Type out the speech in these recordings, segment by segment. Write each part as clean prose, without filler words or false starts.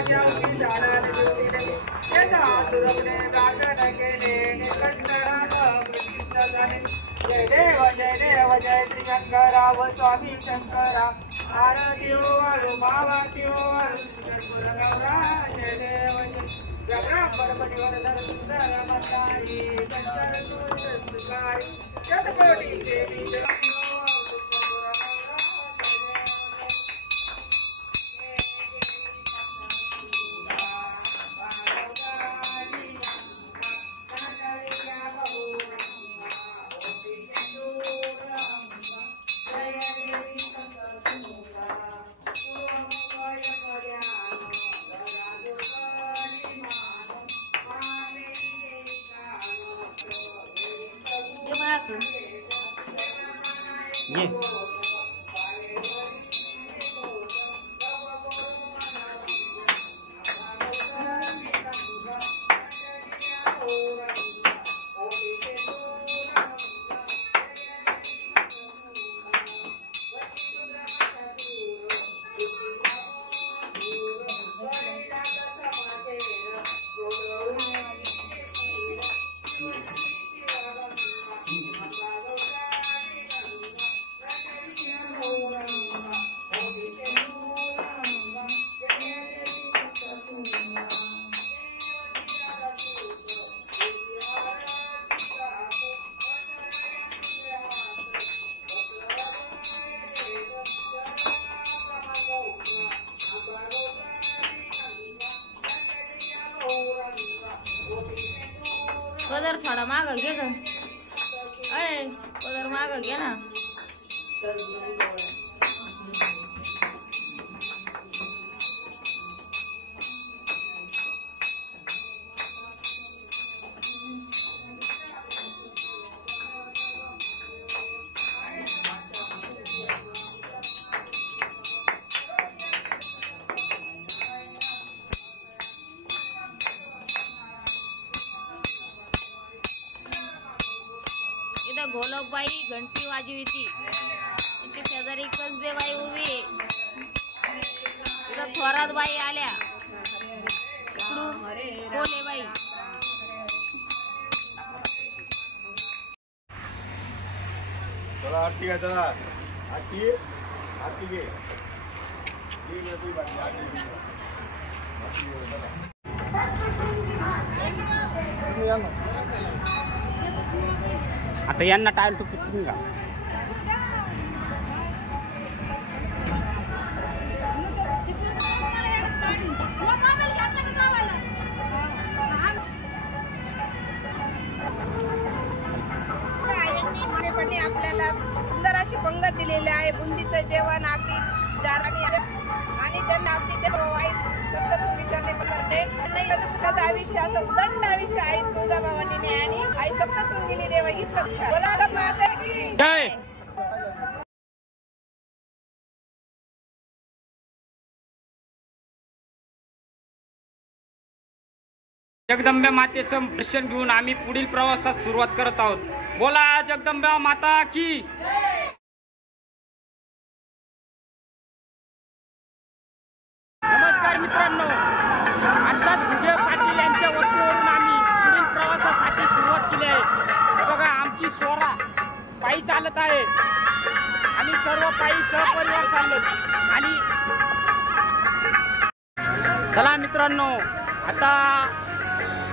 जय श्री शंकराव स्वामी शंकरा आरती वाळू मावाती वाळू जय देव जगरा परमती वरदर सुंदर मताई शंकर सुंदर शतकोटी देवी पदर थोडा माग घे ग, अरे पदर माग घे ना. घोलकबाई घंटी वाजविती, त्यांच्या शेजारी कसबेबाई उभी, इथं थोरात बाई आल्या, इकडून कोलेबाई. चला आरती घ्या, चला आरती आरती घे. आता यांना टाइम टू पिकून का आपल्याला सुंदर अशी पंगत दिलेली आहे. बुंदीचं जेवण अगदी जाराने आणि त्यांना अगदी ते सप्तशृंगीचरणे पण करते. त्यांना आयुष्य असं उदंड आयुष्य आई तुळजाभवानीने आणि आई सप्तशृंगीने देव ही सच्चा बोला माता की जय. जगदंबा मातेचं दर्शन घेऊन आम्ही पुढील प्रवासास सुरुवात करत आहोत. बोला जगदंबा माता की. नमस्कार मित्रांनो, आताच घुगे पाटील यांच्या वस्तीवरून आम्ही पुढील प्रवासासाठी सुरुवात केली आहे. हे बघा आमची स्वरा पायी चालत आहे आणि सर्व पायी सहपरिवार चालत. आणि चला मित्रांनो, आता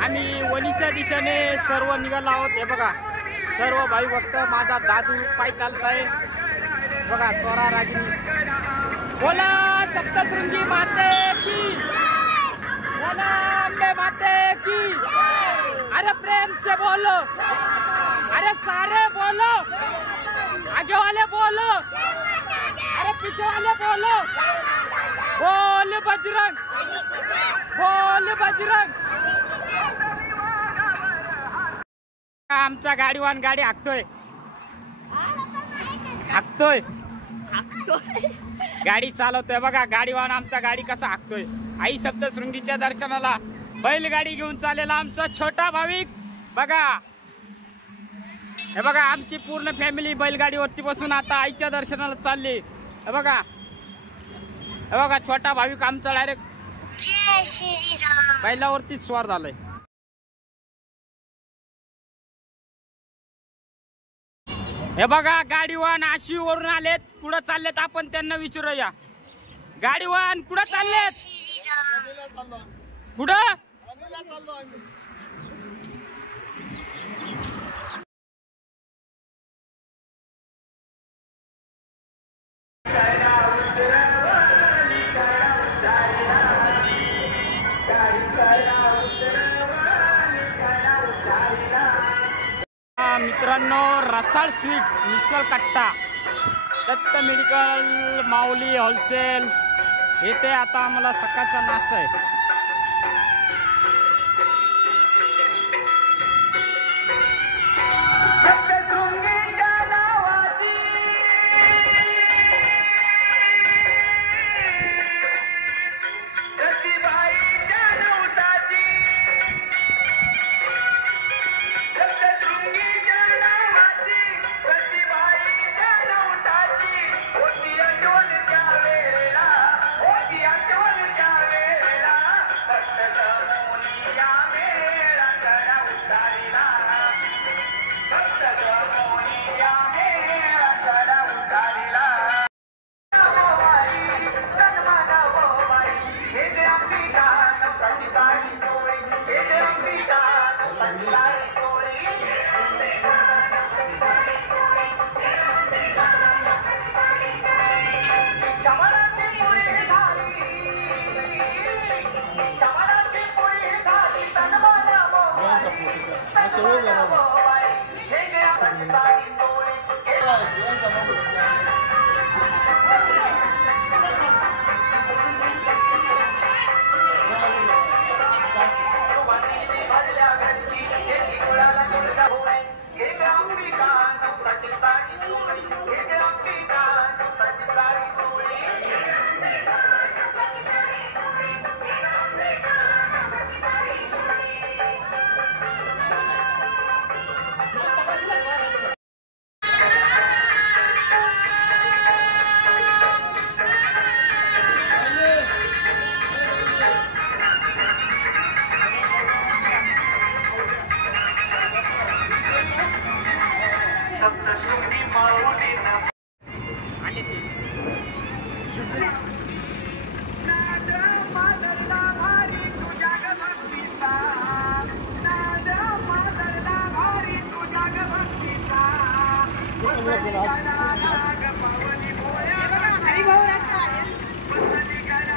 आम्ही वणीच्या दिशेने सर्व निघालो आहोत. हे बघा सर्व भाई भक्त, माझा दादू पायी चालत आहे. बघा स्वरा रागिनी. बोला सप्तशृंगी माते की, बोला अम्बे माते की. अरे प्रेम से बोलो, अरे सारे बोलो, आगे वाले बोलो, अरे पीछे वाले बोलो. बोल बजरंग, बोल बजरंग. आमचा गाडीवान गाडी हाकतोय, हाकतोय, गाडी चालवतोय. बघा गाडीवान आमचा गाडी कसा हाकतोय. आई सप्तशृंगीच्या दर्शनाला बैलगाडी घेऊन चाललेला आमचा छोटा भाविक. बघा हे बघा आमची पूर्ण फॅमिली बैलगाडीवरती बसून आता आईच्या दर्शनाला चालली. हे बघा छोटा भाविक आमचा डायरेक्ट बैलावरतीच स्वार झालाय. हे बघा गाडीवान आशिवरून आलेत. कुठं चाललेत आपण त्यांना विचारूया. गाडीवान कुठं चाललेत? कुठं? मित्रांनो, रसाळ स्वीट्स मिसळ कट्टा दत्त मेडिकल माऊली होलसेल येथे आता आम्हाला सकाळचा नाश्ता आहे.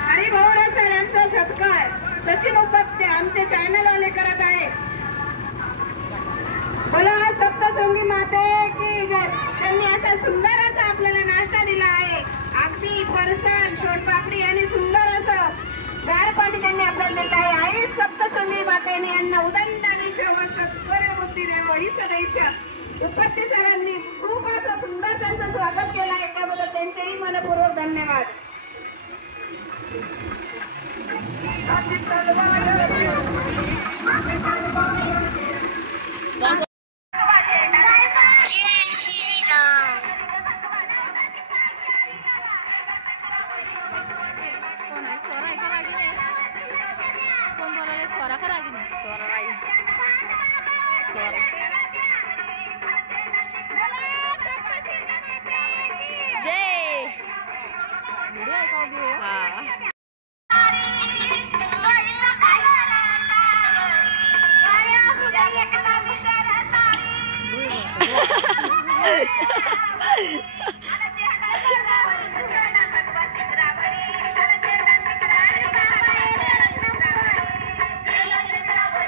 हरिभाऊ रसाळ यांचा सत्कार सचिन उपत्ते आमचे चॅनल वाले करत आहे. बोला सप्तशृंगी माते की जय. त्यांनी असा सुंदर असा आपल्याला नाश्ता दिला आहे. अगदी फरसाण सोनपापडी आणि सुंदर असं गार पाणी त्यांनी आपल्याला दिलं आहे. आई सप्तशृंगी मातेने यांना उदंड आणि सत्वर बुद्धी देव ही सदैच्छा उपत्ते सरांनी खूप असं सुंदर त्यांचं स्वागत केलं आहे. त्याबद्दल त्यांचेही मनपूर्वक धन्यवाद.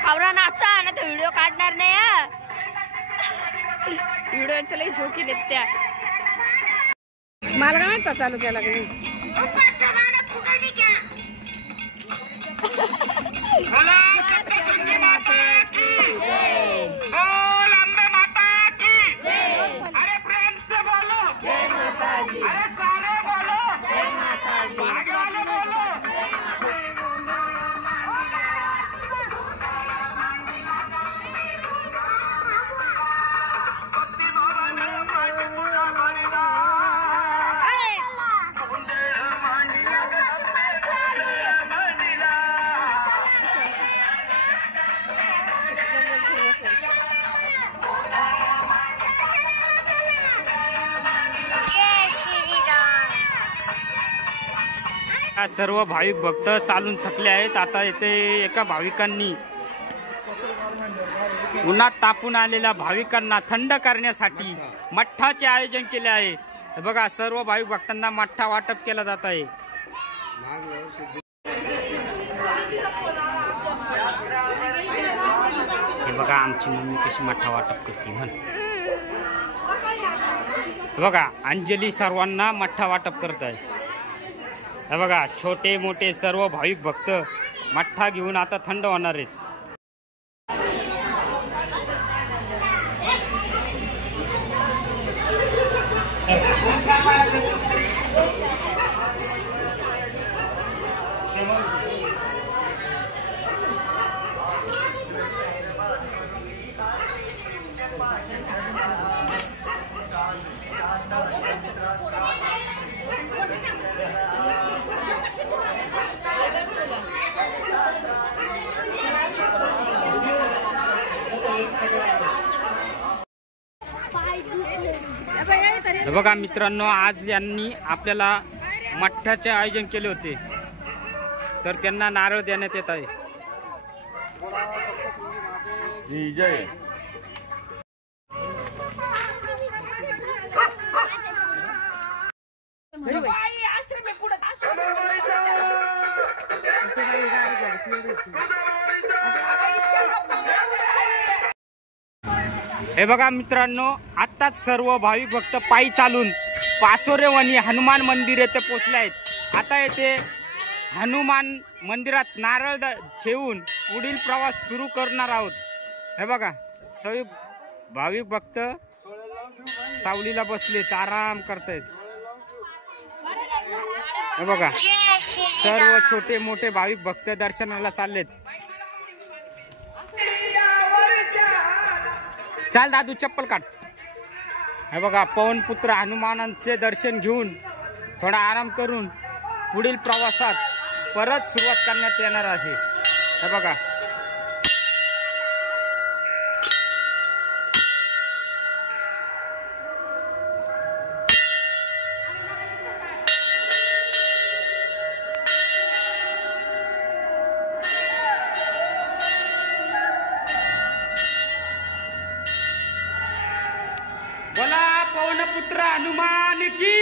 आवरा नाचा ना तो व्हिडिओ काढणार नाही. व्हिडिओचं लई शौकीन आहेत त्या. मला काय माहित चालू केला की सर्व भाविक भक्त चालून थकले आहेत. आता येथे एका भाविकांनी उन्हात तापून आलेल्या भाविकांना थंड करण्यासाठी मठ्ठाचे आयोजन केले आहे. बघा सर्व भाविक भक्तांना मठ्ठा वाटप केला जात आहे. हे बघा आमची मम्मी कशी मठ्ठा वाटप करते म्हण. बघा अंजली सर्वांना मठ्ठा वाटप करत आहे. हे बघा छोटे मोठे सर्व भाविक भक्त मठ्ठा घेऊन आता थंड होणार आहेत. बघा मित्रांनो, आज यांनी आपल्याला मठ्ठाचे आयोजन केले होते, तर त्यांना नारळ देण्यात येत आहे. जय. हे बघा मित्रांनो, आत्ताच सर्व भाविक भक्त पायी चालून पाचोरेवणी हनुमान मंदिर येथे पोहोचले आहेत. आता येथे हनुमान मंदिरात नारळ ठेवून पुढील प्रवास सुरू करणार आहोत. हे बघा सर्व भाविक भक्त सावलीला बसलेत, आराम करतायत. हे बघा सर्व छोटे मोठे भाविक भक्त दर्शनाला चाललेत. चाल दादू चप्पल काढ. हे बघा पवनपुत्र हनुमानांचे दर्शन घेऊन थोडा आराम करून पुढील प्रवासात परत सुरुवात करण्यात येणार आहे. हे बघा बोला पवनपुत्र हनुमान की,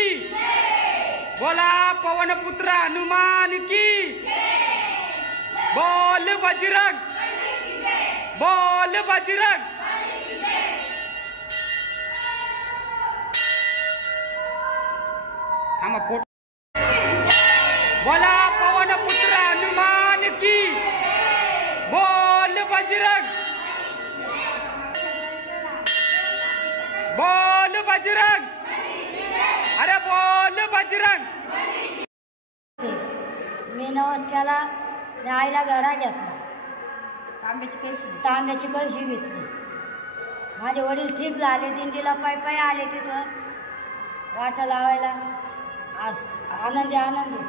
बोला पवनपुत्र हनुमान की, बोल बजरंग, बोल बजरंग. थांबा फोटो. बोला पवनपुत्र हनुमान की, बोल बजरंग, बोल बजरंग, अरे बोल बजरंग. मी नवस केला, मी आईला घडा घेतला, तांब्याची कळशी घेतली. माझे वडील ठीक झाले, दिंडीला पायी आले, तिथं वाटा लावायला. आज आनंदी आनंदी.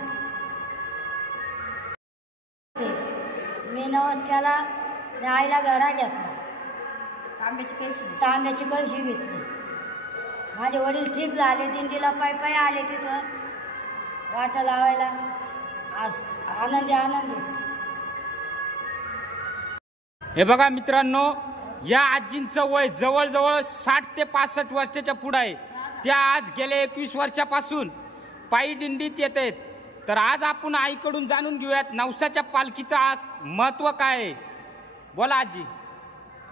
मी नवस केला, मी आईला घडा घेतला, तांब्याची कळशी घेतली. माझे वडील ठीक झाले, दिंडीला पायी आले, तिथं वाटा लावायला. आज आनंदी आनंदी. हे बघा मित्रांनो, या आजींचं वय जवळजवळ 60 ते 65 वर्षाच्या पुढे आहे. त्या आज गेल्या 21 वर्षापासून पायी दिंडीत येत आहेत. तर आज आपण आईकडून जाणून घेऊयात नवसाच्या पालखीचा महत्व काय आहे. बोला आजी.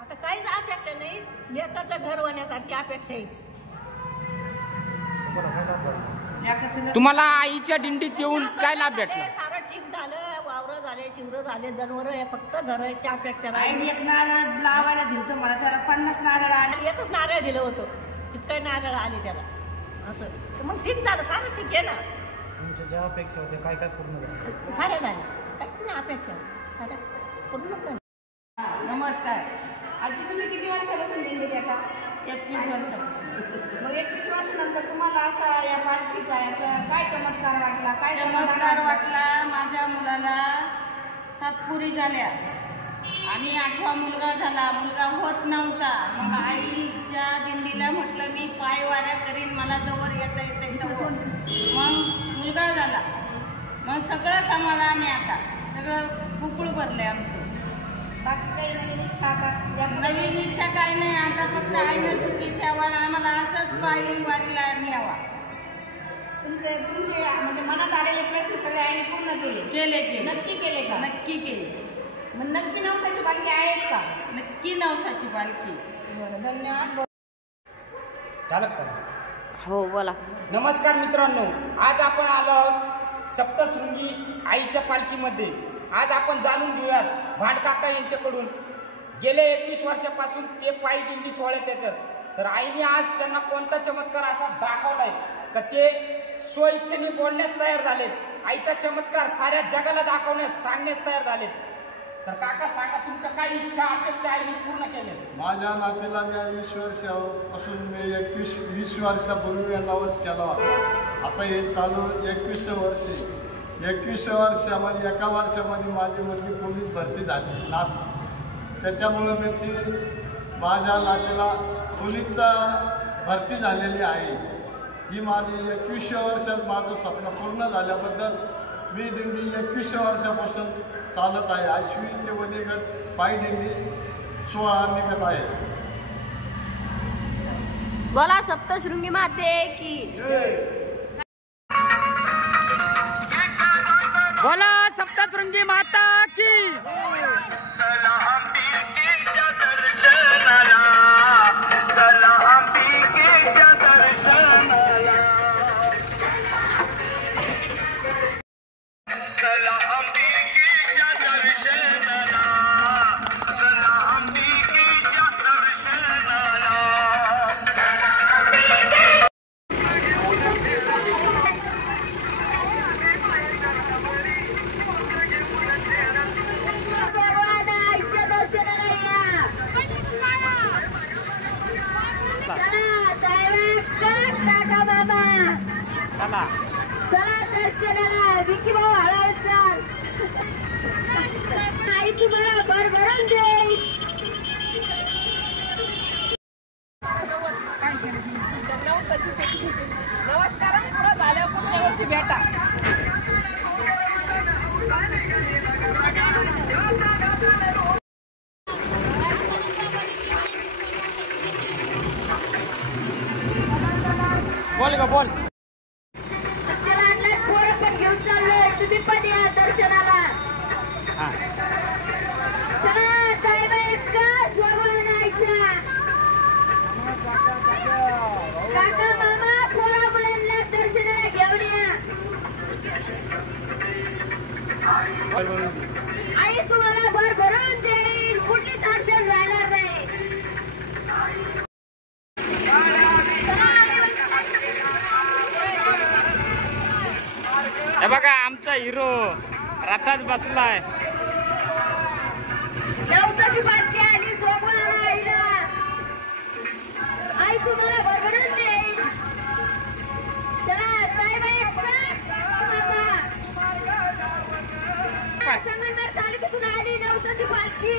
आता काहीच अपेक्षा नाही, लेकरचं घर होण्यासारखी अपेक्षा आहे. तुम्हाला आईच्या दिंडीत येऊन काय लाभ भेटला? सारं ठीक झालं, वावर झाले, शिवर झाले, जनावर, फक्त घराची अपेक्षा नाही. एक नारळ लावायला दिलं मला, त्याला 50 नारळ आले. एकच नारळ दिलं होतं, इतकं नारळ आले त्याला. असं तर मग ठीक झालं, सारं ठीक आहे ना. तुमच्या ज्या अपेक्षा होत्या काय काय पूर्ण झालं? साऱ्या झाल्या, काहीच नाही अपेक्षा, साऱ्या पूर्ण झाल्या. नमस्कार आजी, तुम्ही किती वर्षापासून दिंडीत येता? 21 वर्षापासून. मग 21 वर्षानंतर तुम्हाला असा या पालखीचा याचा काय चमत्कार वाटला? काय चमत्कार वाटला? माझ्या मुलाला 7 पुरी झाल्या आणि 8वा मुलगा झाला. मुलगा होत नव्हता. मग आईच्या दिंडीला म्हटलं मी पाय वाऱ्या करीन, मला जवळ येता येता. मग मुलगा झाला. मग सगळं समाधान आहे आता, सगळं कुकूळ भरलंय आमचं. बाकी काही नवीन इच्छा आता नवीन इच्छा काही नाही, आता फक्त आईनं सुखी ठेवा, आम्हाला असंच पायी वारीला न्यावा. तुमचे म्हणजे मनात आलेले प्रश्न सगळे आईने पूर्ण केले. नक्की केले का? नक्की केले. मग नक्की नवसाची पालखी आहेच का? नक्की नवसाची पालखी. बरं, धन्यवाद. चालत हो बोला. नमस्कार मित्रांनो, आज आपण आलो आहोत सप्तशृंगी आईच्या पालखीमध्ये. आज आपण जाणून घेऊयात भांडकाका यांच्याकडून. गेले 21 वर्षापासून ते पायी दिंडी सोहळ्यात येतात. तर आईने आज त्यांना कोणता चमत्कार असा दाखवलाय का ते स्वइच्छेने बोलण्यास तयार झालेत. आईचा चमत्कार साऱ्या जगाला दाखवण्यास सांगण्यास तयार झालेत. तर काका सांगा, तुमच्या काही इच्छा अपेक्षा आईने पूर्ण केल्या? माझ्या नातीला मी 20 वर्षापासून मी 20 वर्षापूर्वी नवस केला होता. आता हे चालू 21 वर्ष. 21 वर्षामध्ये एका वर्षामध्ये माझी मुलगी पोलीस भरती झाली नात. त्याच्यामुळं मी ती माझ्या नातीला पोलीसचा भरती झालेली आहे. ही माझी 21 वर्षात माझं स्वप्न पूर्ण झाल्याबद्दल मी दिंडी 21 वर्षापासून चालत आहे. आश्वी ते वणीगड पायी दिंडी सोहळा निघत आहे. बोला सप्तशृंगी माते की. बोला सप्तशृंगी माता की. चला दर्शनाला विकी भाऊ हळहळचा आई तुम्हाला भरभरून देईल. नमस्कार, पुढं झाल्यावर पुढच्या वर्षी भेटा. बोल ग बोल. घेऊन चाललोय, तुम्ही पण या दर्शनाला. चला साहेब काका मामा पोरा मुलांना दर्शनाला घेऊन या. आई तुम्हाला भरभरून देईल, कुठलीच अडचण राहणार नाही. हे बघा आमचा हिरो रथात बसलाय. नवसाची पालखी आली, जोगवाना आईला. आई तुम्हाला भरभरून देईल. चला संगमनेर तालुक्यातून आली नवसाची पालखी.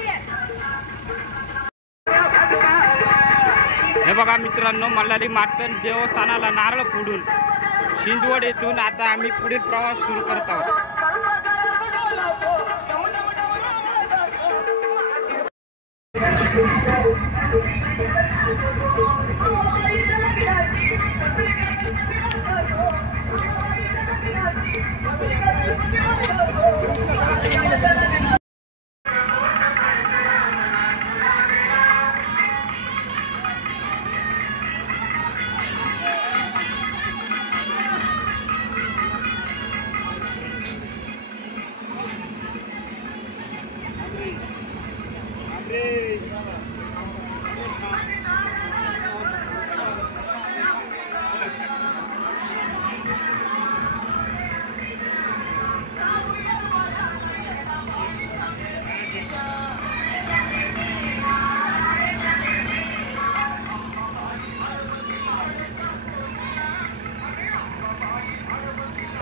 हे बघा मित्रांनो, मल्हारी मार्तंड देवस्थानाला नारळ फोडून शिंदवड येथून आता आम्ही पुढील प्रवास सुरू करत आहोत.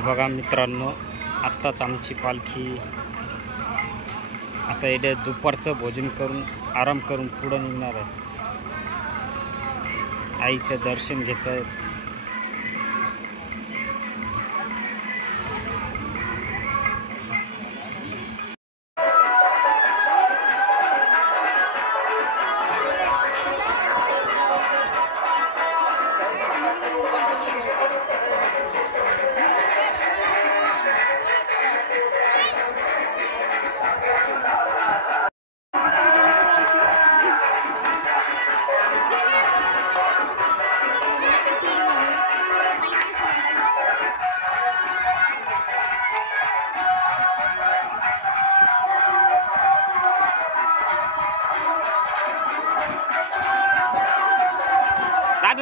बघा मित्रांनो, आत्ताच आमची पालखी आता इथे दुपारचं भोजन करून आराम करून पुढं निघणार आहे. आईचं दर्शन घेत आहेत.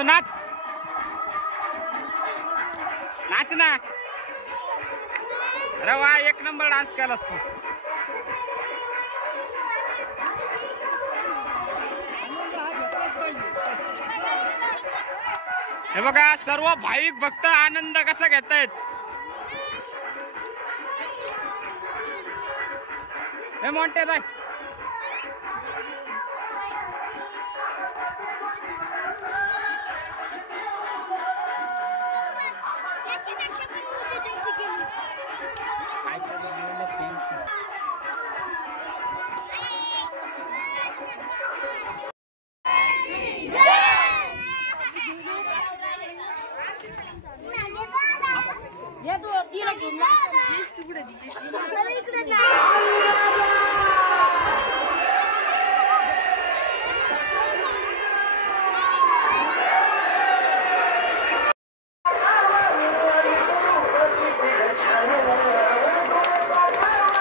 नाच नाच ना. अरे वा, एक नंबर डान्स केलास तू. हे बघा सर्व भाविक भक्त आनंद कसा घेतायत. हे मोठे बाय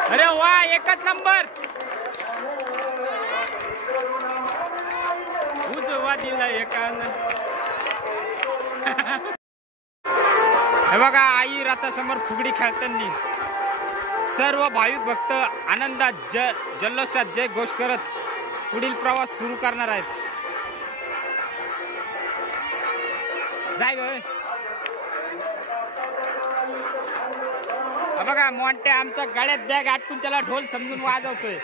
अरे वा, एकच नंबर. उजवा दिला एकानं. हे बघा आई रथासमोर फुगडी खेळताना सर्व भाविक भक्त आनंदात जल्लोषात जय घोष करत पुढील प्रवास सुरू करणार आहेत. जाय बघा मोठे आमच्या गळ्यात बॅग अटकून त्याला ढोल समजून वाजवतोय.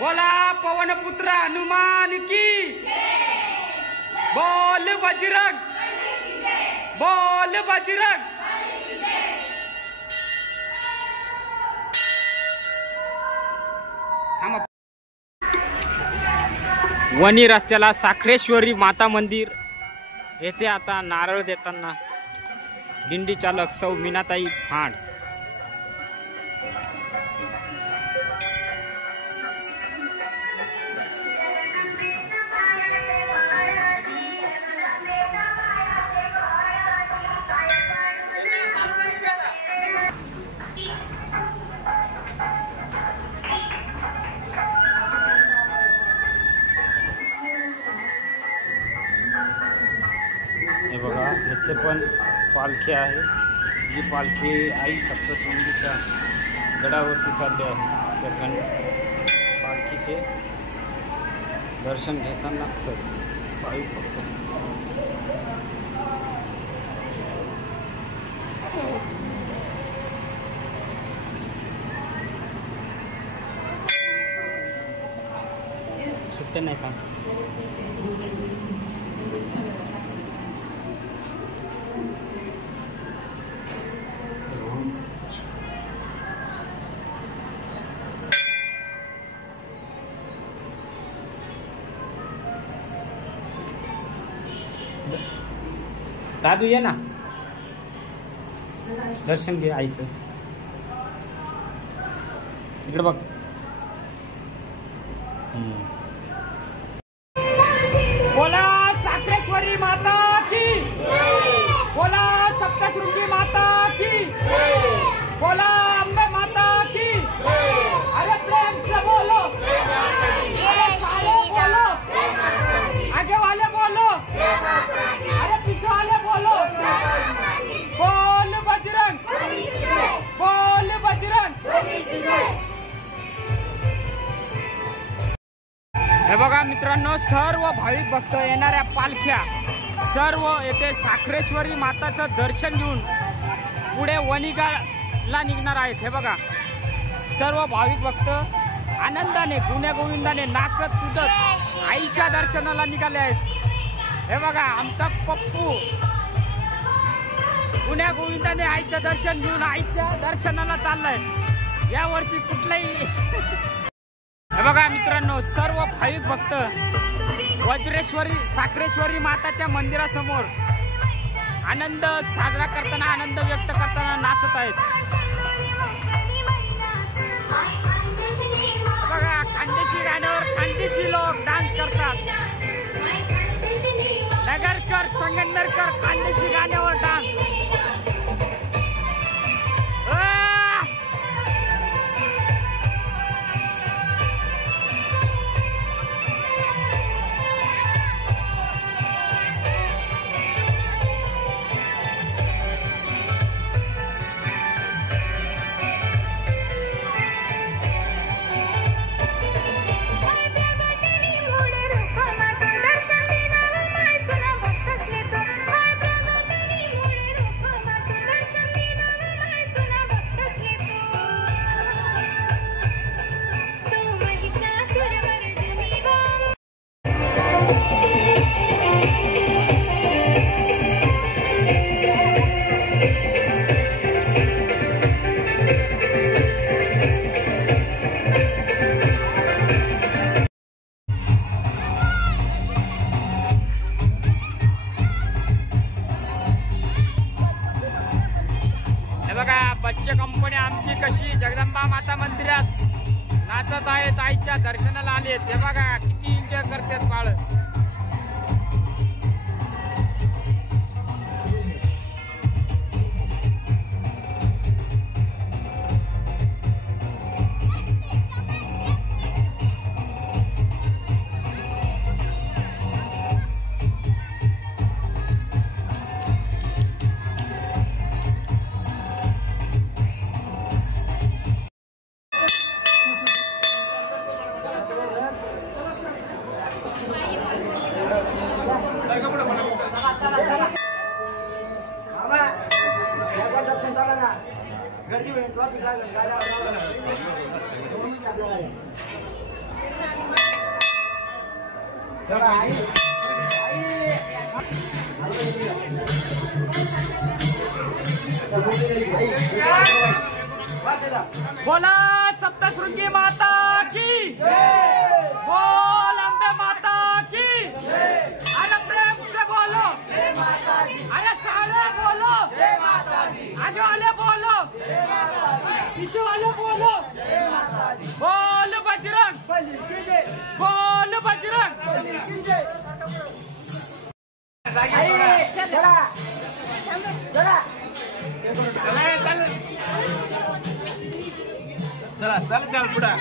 बोला पवन पुत्र हनुमान की. बोल बजरंग, बोल बजरंग. वणी रस्त्याला साखरेश्वरी माता मंदिर येथे आता नारळ देताना दिंडी चालक सौ मीनाताई फांड. हे बघा, याचे पण पालखी आहे. जी पालखी आई सप्तशृंगीच्या गडावरती चालली आहे. त्या पालखीचे दर्शन घेताना भाविक भक्त सुट्टे नाही का. दादू ये ना, दर्शन घे आईचं. इकडे बघ. बोला साखरेश्वरी माता की. बोला सप्तशृंगी माता की. बोला अम्बे माता की. अरे प्रेम से बोलो, बोलो, आगे वाले बोलो, अरे पीछे वाले बोलो. बोल बजरंग, बोल बजरंग. हे बघा मित्रांनो, सर्व भाविक भक्त येणाऱ्या पालख्या सर्व येथे साखरेश्वरी माताचं दर्शन घेऊन पुढे वणीगडला निघणार आहेत। हे बघा सर्व भाविक भक्त आनंदाने गुण्या गोविंदाने नाचत कुदत आईच्या दर्शनाला निघाले आहेत। हे बघा आमचा पप्पू गुण्या गोविंदाने आईचं दर्शन घेऊन आईच्या दर्शनाला चाललाय। या वर्षी कुठलाही हे बघा मित्रांनो सर्व भाविक भक्त वज्रेश्वरी साखरेश्वरी माताच्या मंदिरासमोर आनंद साजरा करताना आनंद व्यक्त करताना नाचत आहेत। बघा खानदेशी गाण्यावर खानदेशी लोक डान्स करतात। नगरकर संगमनेरकर खानदेशी गाण्यावर डान्स। बच्चे कंपनी आमची कशी जगदंबा माता मंदिरात नाचत आहेत आईच्या दर्शनाला आले। ते बघा किती एन्जॉय करतात बाळ। बोला सप्तशृंगी माता की बोल अम्बे माता की। अरे प्रेम से बोलो अरे सारे बोलो आगे वाले बोलो पीछे वाले बोलो बोल बजरंग बोल बजरंग। चला चल चल पुढे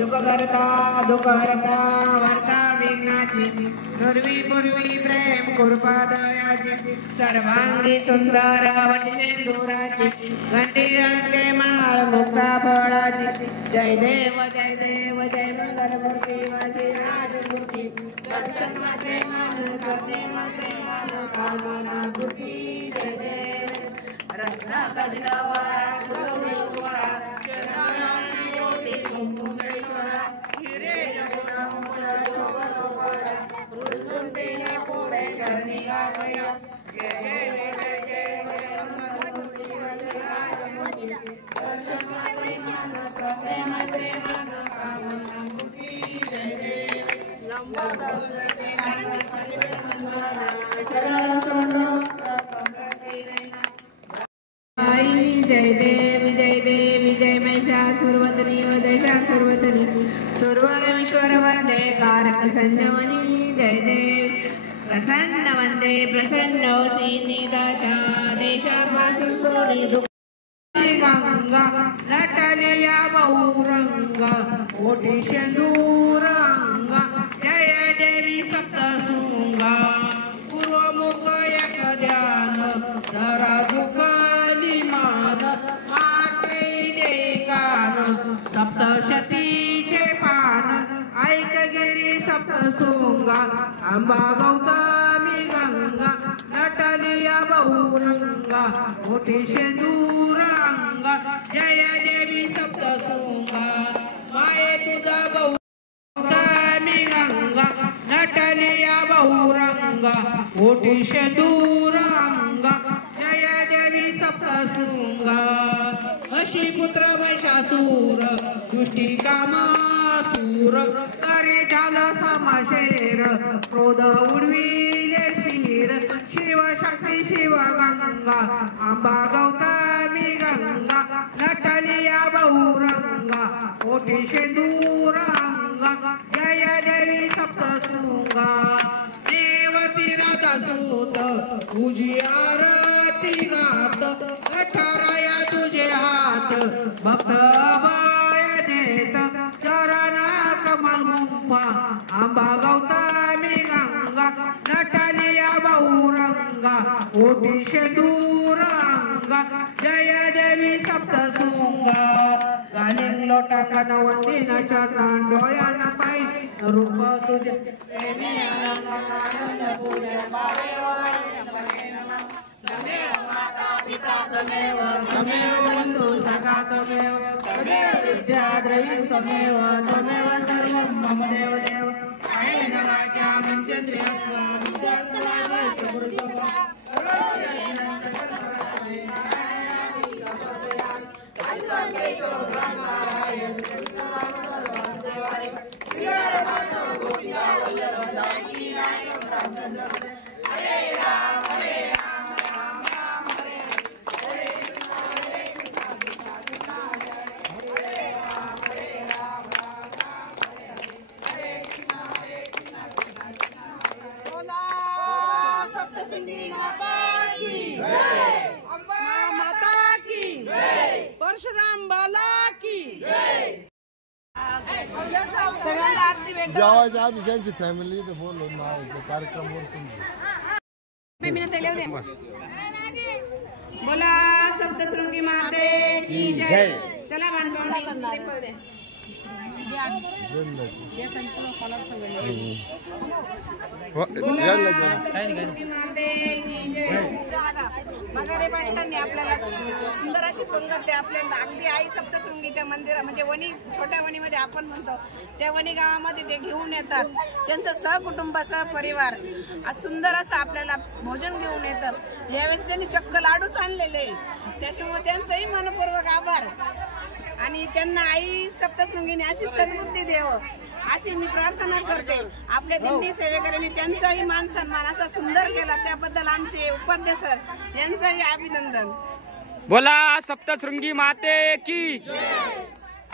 सुखकर्ता दुःखहर्ता वार्ता विघ्नाची पूर्वी पूर्वी प्रेम कृपा दयाची सर्वांगी सुंदर वटसेंदुराची घंटी रंगे माळ मुक्ता फळाची जय देव जय मंगलमूर्ती माझी राजमूर्ती दर्शन माझे मान करणे माझे मान कामना दुर्गी जय देव रत्ना गजरावारा सुरवरा चरणाची योटी कुंकुमेश्वरा हिरे जगन्नाथ जोगोबरा रुद्रतेने पुढे करणी गावया जय जय जय जय जय मंगलमूर्ती माझे राजमूर्ती जय देवी जय महिषासुरवदनी वदैषासुरवदनी सुरवरमीश्वर वरदे कारक संजमनी जय देवी प्रसन्न वंदे प्रसन्नवती निदाशा देशापासून सोडी गंगा नटलिया बहुरंगा ओटी शेंदूरंगा जय देवी सप्तशृंगा पूर्वमुख एक ध्यान धरा दुखाली मान माते देकान सप्तशतीचे पान ऐक गिरी सप्तशृंगा अंबा गौतमी गंगा नटलिया बहुरंगा मोठी शेंदूरंगा जय देवी सप्तशृंगा माये तुझा गौतमी गंगा नटलिया बहुरंगा मोठी शेंदूरंगा जय देवी सप्तशृंगा अशी पुत्र महिषासूर दृष्टी कामासूर करे झालं समाशेर क्रोध उडविले शिर शिव शक्ती शिव गंगा अंबा गौतमी गंगा नटलिया बहुरंगा मोठी शेंदूरंगा जय देवी सप्तशृंगा देवती राधासूत तुझी आरती गात अठराया तुझे हात भक्त अभय देत चरण कमल मुंपा अंबा गौतमी गंगा नटलिया बहुरंगा ओटी शेंदूरंगा जय देवी सप्तशृंगा घालीन लोटा कनवंतीन चरण डोळ्यान पायी रूप तुझे प्रेमी आनंद पूजा तमेव बंधु सखा तमेव विद्या द्रविण तमेव तमेव सर्वं मम देव देव आयेन वाचा मंचन्द्रियत्वा विद्यात्तनामस्य गुरुसोमा परशुराम बाला की जेवायच्या आधी त्यांची फॅमिली बोलून कार्यक्रमवर बोला सप्तशृंगी माते की जय. चला बांधवांनी मगारे पाटलांनी आपल्याला सुंदर अशी पंगत ते आपल्याला अगदी आई सप्तशृंगीच्या मंदिरा म्हणजे वणी छोट्या वणीमध्ये आपण म्हणतो त्या वणी गावामध्ये ते घेऊन येतात. त्यांचं सहकुटुंब सहपरिवार आज सुंदर असं आपल्याला भोजन घेऊन येतं. यावेळेस त्यांनी चक्क लाडूच आणलेले त्याच्यामुळे त्यांचंही मनपूर्वक आभार आणि त्यांना आई सप्तशृंगीने अशी सद्बुद्धी देव अशी मी प्रार्थना करते. आपल्या दिंडी सेवेकऱ्यांनी त्यांचाही मान सन्मान असा सुंदर केला त्याबद्दल आमचे उपाध्याय सर यांचंही अभिनंदन. बोला सप्तशृंगी माते की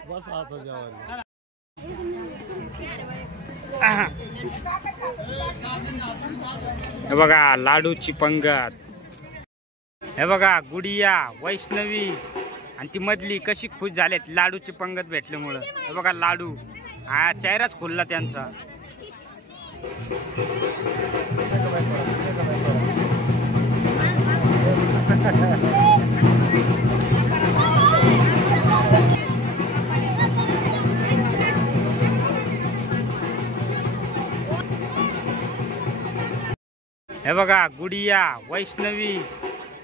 बस आता जेवायला हे बघा लाडूची पंगत. हे बघा गुडिया वैष्णवी आणि ती मधली कशी खुश झालेत लाडूची पंगत भेटल्यामुळं. हे बघा लाडू हा चेहराच खुलला त्यांचा. हे बघा गुडिया वैष्णवी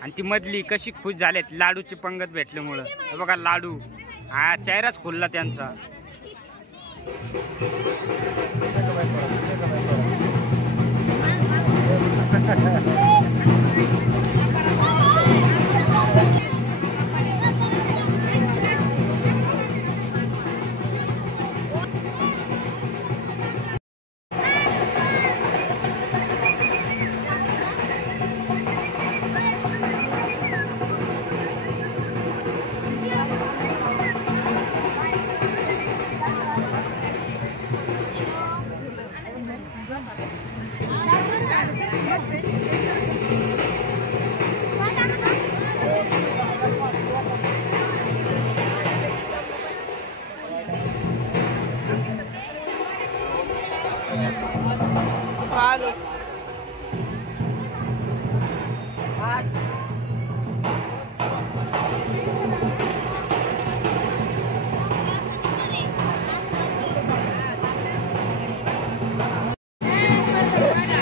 आणि ती मधली कशी खुश झालेत लाडूची पंगत भेटल्यामुळं. हे बघा लाडू हा चेहराच खुलला त्यांचा.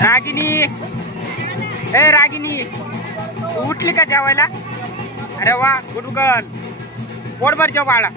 रागिनी, ए रागिनी, तू उठली का जेवायला? अरे वा, गुड गर्ल. पोटभर जेव बाळा.